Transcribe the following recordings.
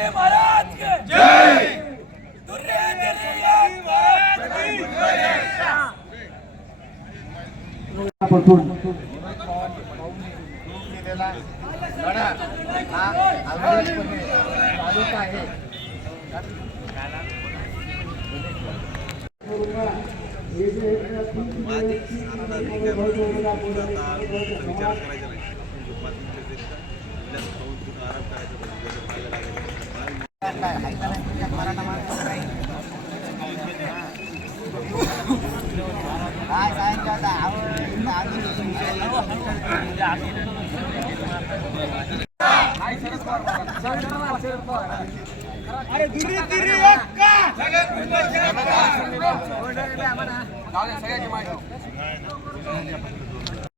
शिवाजी महाराज के। जय। दुर्रे दुर्रे महाराज की लढा हा अविरतपणे चालूच आहे काय सांगायचं आता आवड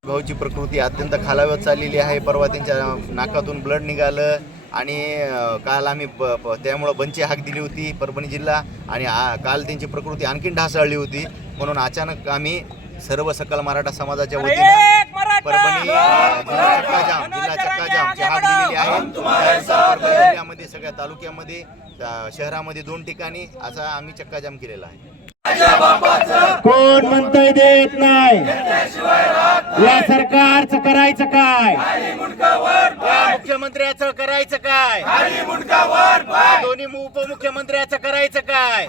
भाऊची प्रकृती अत्यंत खालावत चाललेली आहे. परवा त्यांच्या नाकातून ब्लड निघालं. आणि काल आम्ही ब ब- त्यामुळं बंची हाक दिली होती परभणी जिल्हा आणि आ- काल त्यांची प्रकृती आणखीन ढासळली होती. म्हणून अचानक आम्ही सर्व सकल मराठा समाजाच्या वतीनं परभणी जिल्हा चक्काजाम जिल्हा चक्काजामची हाक दिलेली आहे. जिल्ह्यामध्ये सगळ्या तालुक्यामध्ये शहरामध्ये दोन ठिकाणी असा आम्ही चक्काजाम केलेला आहे. कोण म्हणतोय देत नाही? या सरकारचं करायचं काय? मुख्यमंत्र्याचं करायचं काय? दोन्ही उपमुख्यमंत्र्याचं करायचं काय?